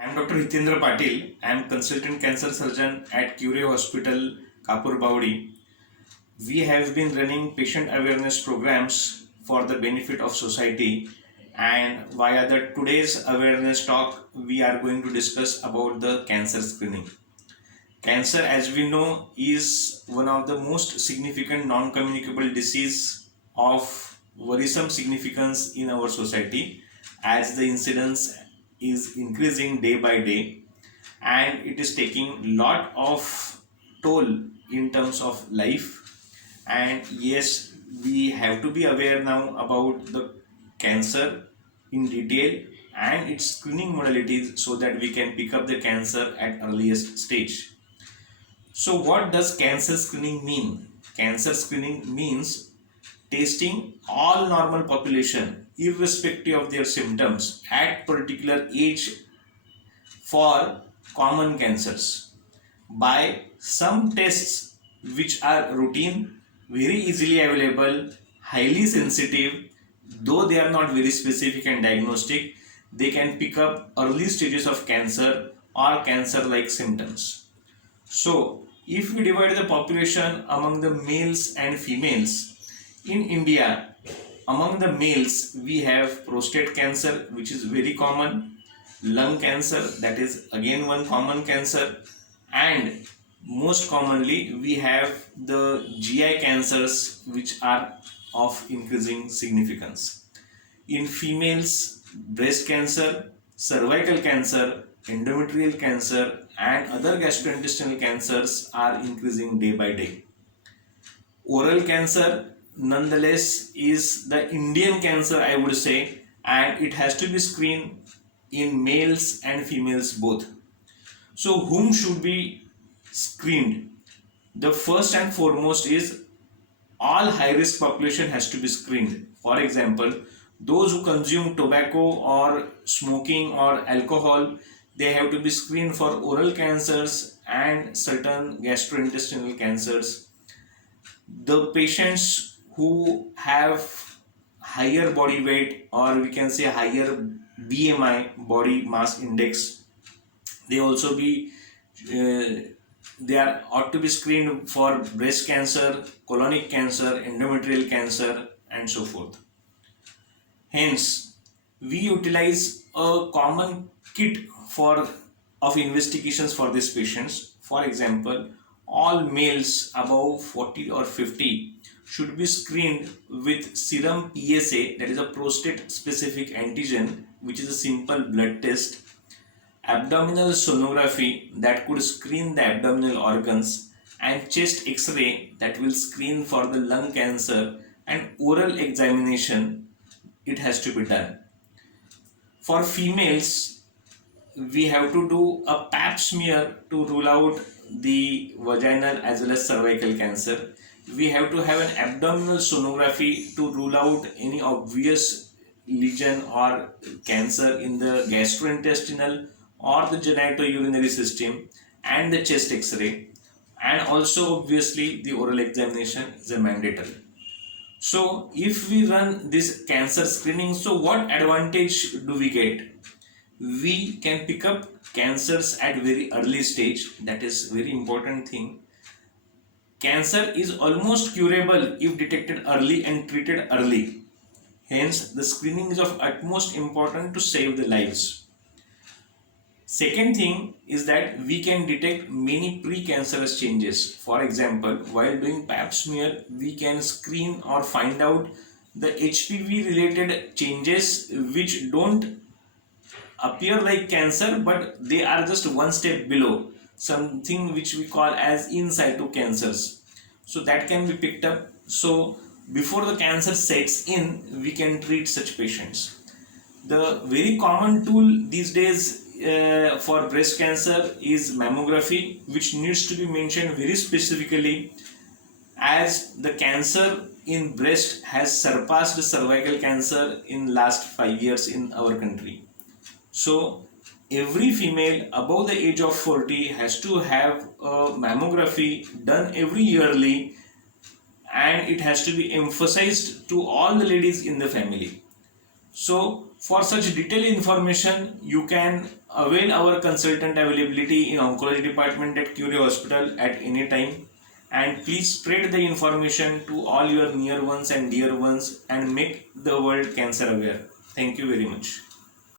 I am Dr. Hitendra Patil. I am consultant cancer surgeon at Curie Hospital, Kapur Baudi. We have been running patient awareness programs for the benefit of society, and via the today's awareness talk we are going to discuss about the cancer screening. Cancer, as we know, is one of the most significant non-communicable disease of worrisome significance in our society, as the incidence is increasing day by day, and it is taking lot of toll in terms of life. And yes, we have to be aware now about the cancer in detail and its screening modalities so that we can pick up the cancer at earliest stage. So what does cancer screening mean? Cancer screening means testing all normal population irrespective of their symptoms at particular age for common cancers by some tests which are routine, very easily available, highly sensitive. Though they are not very specific and diagnostic, they can pick up early stages of cancer or cancer like symptoms. So, if we divide the population among the males and females, in India, among the males, we have prostate cancer, which is very common, lung cancer, that is again one common cancer, and most commonly we have the GI cancers, which are of increasing significance. In females, breast cancer, cervical cancer, endometrial cancer, and other gastrointestinal cancers are increasing day by day. Oral cancer, nonetheless, is the Indian cancer, I would say, and it has to be screened in males and females both. So, whom should be screened? The first and foremost is all high risk population has to be screened. For example, those who consume tobacco or smoking or alcohol, they have to be screened for oral cancers and certain gastrointestinal cancers. The patients who have higher body weight, or we can say higher BMI, body mass index, they also be they are ought to be screened for breast cancer, colonic cancer, endometrial cancer, and so forth. Hence, we utilize a common kit for of investigations for these patients. For example, all males above 40 or 50 should be screened with serum PSA, that is a prostate specific antigen, which is a simple blood test, abdominal sonography that could screen the abdominal organs, and chest x-ray that will screen for the lung cancer, and oral examination it has to be done. For females, we have to do a pap smear to rule out the vaginal as well as cervical cancer. We have to have an abdominal sonography to rule out any obvious lesion or cancer in the gastrointestinal or the genitourinary system, and the chest x-ray, and also obviously the oral examination is a mandatory. So if we run this cancer screening, so what advantage do we get? We can pick up cancers at very early stage. That is very important thing. Cancer is almost curable if detected early and treated early. Hence, the screening is of utmost importance to save the lives. Second thing is that we can detect many precancerous changes. For example, while doing pap smear, we can screen or find out the HPV related changes which don't appear like cancer, but they are just one step below, something which we call as in situ cancers. So that can be picked up. So before the cancer sets in, we can treat such patients. The very common tool these days for breast cancer is mammography, which needs to be mentioned very specifically, as the cancer in breast has surpassed cervical cancer in last 5 years in our country. So every female above the age of 40 has to have a mammography done every yearly, and it has to be emphasized to all the ladies in the family. So For such detailed information, you can avail our consultant availability in oncology department at Curie Hospital at any time. And please spread the information to all your near ones and dear ones and make the world cancer aware. Thank you very much.